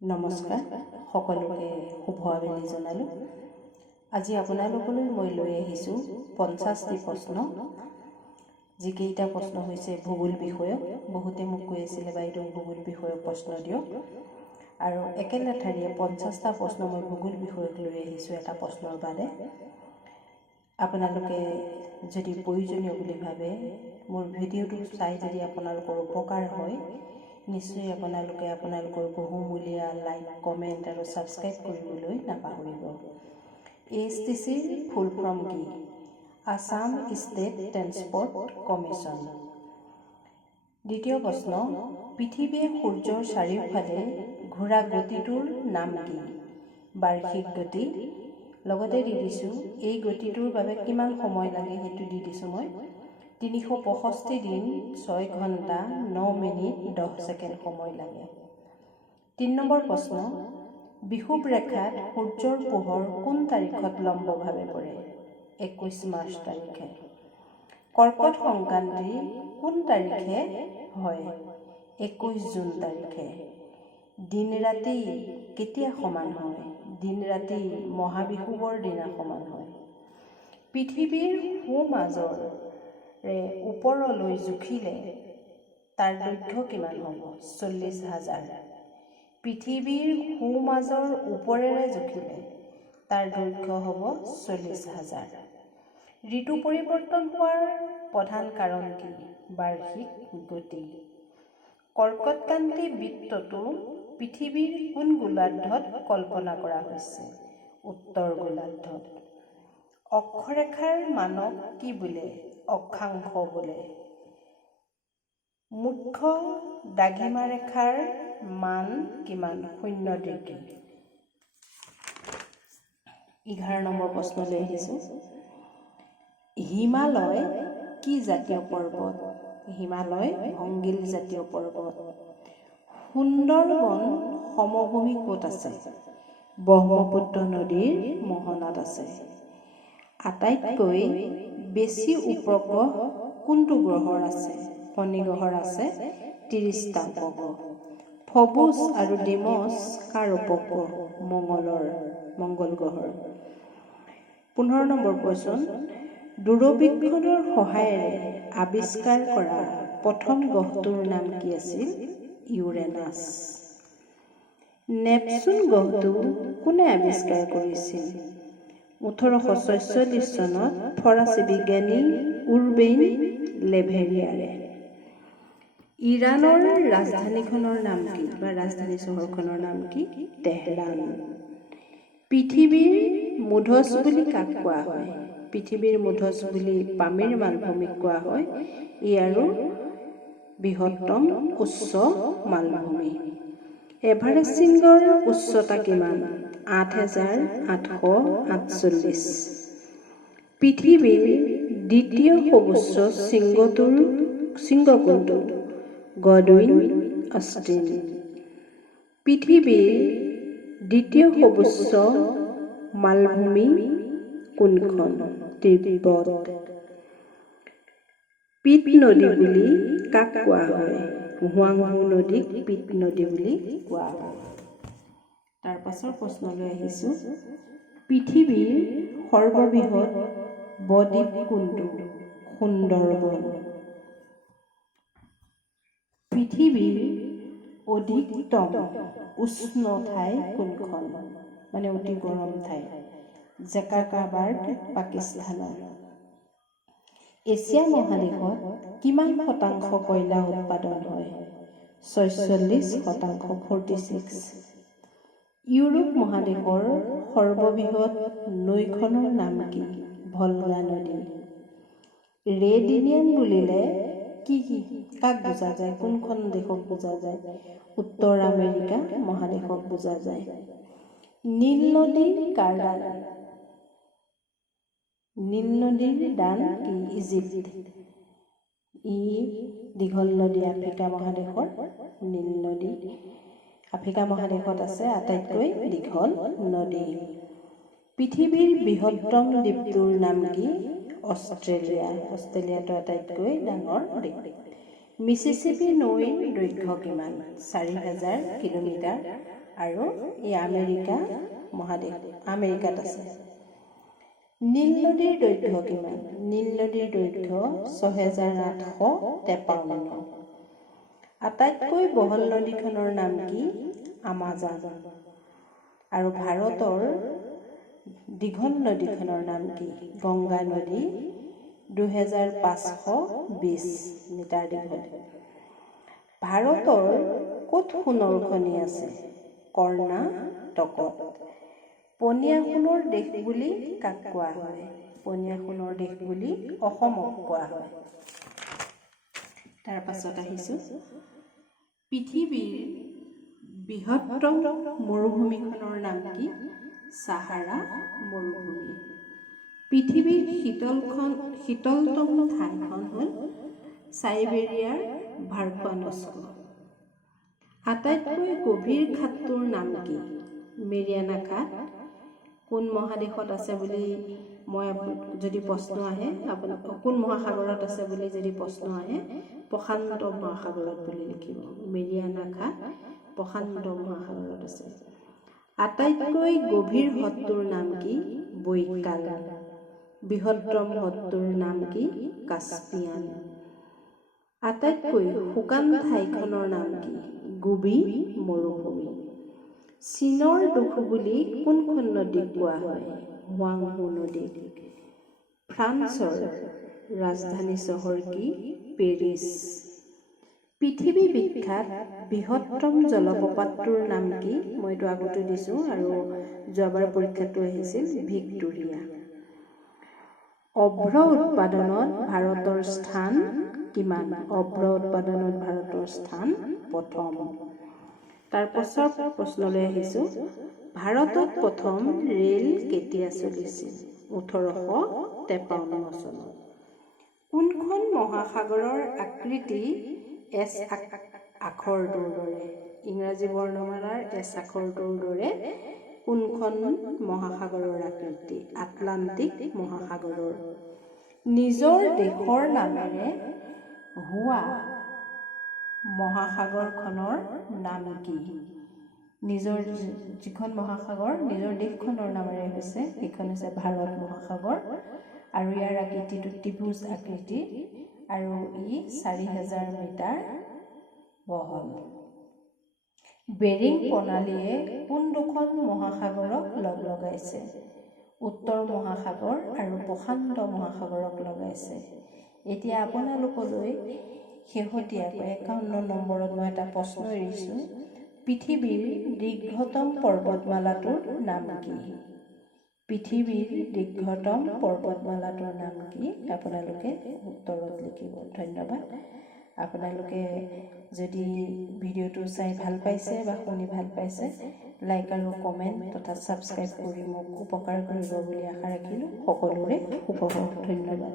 নমস্কাৰ, সকলোকে শুভ আবেলি জনালোঁ। আজি আপোনালোকলৈ মই লৈ আহিছোঁ 50টি প্ৰশ্ন, যিকেইটা প্ৰশ্ন হৈছে ভূগোল বিষয়ক। বহুতে মোক কৈ আছিলে বাইদেউ ভূগোল বিষয়ক প্ৰশ্ন দিয়ক, আৰু একেলেঠাৰিয়ে 50টা প্ৰশ্ন মই ভূগোল বিষয়ক লৈ আহিছোঁ এটা প্ৰশ্নৰ বাদে। আপোনালোকে যদি প্ৰয়োজনীয় বুলি ভাবে মোৰ ভিডিঅ'টো চাই যদি আপোনালোকৰ উপকাৰ হয়, নিশ্চয় আপোনালোকৰ বহুমূলীয়া লাইক, কমেণ্ট আৰু ছাবস্ক্ৰাইব কৰিবলৈ নাপাহৰিব। ASTCৰ ফুল ফৰ্ম কি? Assam state transport commission. দ্বিতীয় প্ৰশ্ন, পৃথিৱীয়ে সূৰ্যৰ চাৰিওফালে ঘূৰা গতিটোৰ নাম কি? বাৰ্ষিক গতি। লগতে দি দিছোঁ এই গতিটোৰ বাবে কিমান সময় লাগে, সেইটো দি দিছোঁ মই 365 দিন 6 ঘণ্টা 9 মিনিট 10 ছেকেণ্ড সময় লাগে। 3 নম্বৰ প্ৰশ্ন, বিষুৱ ৰেখাত সূৰ্যৰ পোহৰ কোন তাৰিখত লম্বভাৱে পৰে? 21 মাৰ্চ তাৰিখে। কৰ্কট সংক্ৰান্তি কোন তাৰিখে হয়? 21 জুন তাৰিখে। দিন ৰাতি কেতিয়া সমান হয়? দিন ৰাতি মহাবিষুৱৰ দিনা সমান হয়। পৃথিৱীৰ সোঁমাজৰে ওপৰলৈ জুখিলে তাৰ দৈৰ্ঘ্য কিমান হ'ব? 40,000। পৃথিৱীৰ সোঁমাজৰ ওপৰেৰে জুখিলে তাৰ দৈৰ্ঘ্য হ'ব 40,000। ঋতু পৰিৱৰ্তন হোৱাৰ প্ৰধান কাৰণ কি? বাৰ্ষিক গতি। কৰ্কটক্ৰান্তি বৃত্তটো পৃথিৱীৰ কোন গোলাৰ্ধত কল্পনা কৰা হৈছে? উত্তৰ গোলাৰ্ধত। অক্ষৰেখাৰ মানক কি বোলে? অক্ষাংশ বোলে। মুখ্য দ্ৰাঘিমা ৰেখাৰ মান কিমান? 0 ডিগ্ৰী। 11 নম্বৰ প্ৰশ্নলৈ আহিছোঁ। হিমালয় কি জাতীয় পৰ্বত? হিমালয় ভংগীল জাতীয় পৰ্বত। সুন্দৰবন সমভূমি ক'ত আছে? ব্ৰহ্মপুত্ৰ নদীৰ মোহনাত আছে। আটাইতকৈ বেছি উপগ্ৰহ কোনটো গ্ৰহৰ আছে? শনি গ্ৰহৰ আছে 30টা উপগ্ৰহ। ফবুছ আৰু ডিমছ কাৰ উপগ্ৰহ? মংগল গ্ৰহৰ। 15 নম্বৰ প্ৰশ্ন, দূৰবীক্ষণৰ সহায়েৰে আৱিষ্কাৰ কৰা প্ৰথম গ্ৰহটোৰ নাম কি আছিল? ইউৰেনাছ। নেপচুন গ্ৰহটো কোনে আৱিষ্কাৰ কৰিছিল? 1846 চনত ফৰাচী বিজ্ঞানী উৰবেইন লেভেৰিয়াৰে। ইৰাণৰ ৰাজধানীখনৰ নাম কি, বা ৰাজধানী চহৰখনৰ নাম কি? তেহৰান। পৃথিৱীৰ মুধচ বুলি কাক কোৱা হয়? পৃথিৱীৰ মুধচ বুলি পামিৰ মালভূমিক কোৱা হয়। ই আৰু বৃহত্তম উচ্চ মালভূমি। এভাৰেষ্টিঙৰ উচ্চতা কিমান? 8,848। পৃথিৱীৰ দ্বিতীয় সৰ্বোচ্চ শৃংগ কোনটো? Godwin Austen. পৃথিৱীৰ দ্বিতীয় সৰ্বোচ্চ মালভূমি কোনখন? তিব্বত। পিত নদী বুলি কাক কোৱা হয়? হুৱাংহো নদীক পিত নদী বুলি কোৱা হয়। তাৰ পাছৰ প্ৰশ্নলৈ আহিছোঁ। পৃথিৱীৰ সৰ্ববৃহৎ বদ্বীপ কোনটো? সুন্দৰবন। পৃথিৱীৰ অধিকতম উষ্ণ ঠাই কোনখন? মানে অতি গৰম ঠাই। জাকাৰ্টাবাৰ্গ, পাকিস্তানৰ। এছিয়া মহাদেশত কিমান শতাংশ কয়লা উৎপাদন হয়? 46%, 46। ইউৰোপ মহাদেশৰ সৰ্ববৃহৎ নৈখনৰ নাম কি? ভলগা নদী। ৰেড ইণ্ডিয়ান বুলিলে কাক বুজা যায়? কোনখন দেশক বুজা যায়? উত্তৰ আমেৰিকা মহাদেশক বুজা যায়। নীল নদী কাৰ দান? নীল নদীৰ দান কি? ইজিপ্ত। ই দীঘল নদী আফ্ৰিকা মহাদেশৰ। নীল নদী আফ্ৰিকা মহাদেশত আছে আটাইতকৈ দীঘল নদী। পৃথিৱীৰ বৃহত্তম দ্বীপটোৰ নাম কি? অষ্ট্ৰেলিয়া। অষ্ট্ৰেলিয়াটো আটাইতকৈ ডাঙৰ দ্বীপ। মিছিছিপি নৈৰ দৈৰ্ঘ্য কিমান? 4000 কিলোমিটাৰ আৰু এই আমেৰিকাত আছে। নীল নদীৰ দৈৰ্ঘ্য কিমান? নীল নদীৰ দৈৰ্ঘ্য 6853। আটাইতকৈ বহল নদীখনৰ নাম কি? আমাজন। আৰু ভাৰতৰ দীঘল নদীখনৰ নাম কি? গংগা নদী, 2520 মিটাৰ দীঘল। ভাৰতৰ ক'ত সোণৰ খনি আছে? কৰ্ণাটকত। পনীয়া সোণৰ দেশ বুলি কাক কোৱা হয়? পনীয়া সোণৰ দেশ বুলি অসমক কোৱা হয়। তাৰ পাছত আহিছোঁ, পৃথিৱীৰ বৃহত্তম মৰুভূমিখনৰ নাম কি? ছাহাৰা মৰুভূমি। পৃথিৱীৰ শীতলতম ঠাইখন হ'ল চাইবেৰিয়াৰ ভাৰকানস্ক। আটাইতকৈ গভীৰ খাতটোৰ নাম কি? মেৰিয়ানা খাত। কোন মহাদেশত আছে বুলি যদি প্ৰশ্ন আহে, কোন মহাসাগৰত আছে বুলি যদি প্ৰশ্ন আহে, প্ৰশান্ত মহাসাগৰত বুলি লিখিব। মেৰিয়ানা খাত প্ৰশান্ত মহাসাগৰত আছে। আটাইতকৈ গভীৰ হ্ৰদটোৰ নাম কি? বৈকাল। বৃহত্তম হ্ৰদটোৰ নাম কি? কাস্পিয়ান। আটাইতকৈ শুকান ঠাইখনৰ নাম কি? গোবি মৰুভূমি। চীনৰ দুখ বুলি কোনখন নদীক কোৱা হয়? হুৱাংহো নদীক। ফ্ৰান্সৰ ৰাজধানী চহৰ কি? পেৰিছ। পৃথিৱী বিখ্যাত বৃহত্তম জলপ্ৰপাতটোৰ নাম কি? মই এইটো আগতে দিছোঁ আৰু যোৱাবাৰ পৰীক্ষাটো আহিছিল ভিক্টোৰিয়া। অভ্ৰ উৎপাদনত ভাৰতৰ স্থান কিমান? অভ্ৰ উৎপাদনত ভাৰতৰ স্থান প্ৰথম। তাৰ পাছৰ প্ৰশ্নলৈ আহিছোঁ, ভাৰতত প্ৰথম ৰেল কেতিয়া চলিছিল? 1853 চনত। কোনখন মহাসাগৰৰ আকৃতি এছ আখৰটোৰ দৰে? ইংৰাজী বৰ্ণমালাৰ এছ আখৰটোৰ দৰে কোনখন মহাসাগৰৰ আকৃতি? আটলাণ্টিক মহাসাগৰৰ। নিজৰ দেশৰ নামেৰে হোৱা মহাসাগৰখনৰ নাম কি? নিজৰ যিখন মহাসাগৰ নিজৰ দেশখনৰ নামেৰে হৈছে, সেইখন হৈছে ভাৰত মহাসাগৰ। আৰু ইয়াৰ আকৃতিটো ত্ৰিভুজ আকৃতিৰ আৰু ই 4000 মিটাৰ বহল। বেৰিং প্ৰণালীয়ে কোন দুখন মহাসাগৰক লগ লগাইছে? উত্তৰ মহাসাগৰ আৰু প্ৰশান্ত মহাসাগৰক লগাইছে। এতিয়া আপোনালোকলৈ শেহতীয়াকৈ 51 নম্বৰত মই এটা প্ৰশ্ন এৰিছোঁ, পৃথিৱীৰ দীৰ্ঘতম পৰ্বতমালাটোৰ নাম কি? পৃথিৱীৰ দীৰ্ঘতম পৰ্বতমালাটোৰ নাম কি? আপোনালোকে উত্তৰত লিখিব। ধন্যবাদ। আপোনালোকে যদি ভিডিঅ'টো চাই ভাল পাইছে বা শুনি ভাল পাইছে, লাইক আৰু কমেণ্ট তথা ছাবস্ক্ৰাইব কৰি মোক উপকাৰ কৰিব বুলি আশা ৰাখিলোঁ। সকলোৰে শুভ হওক। ধন্যবাদ।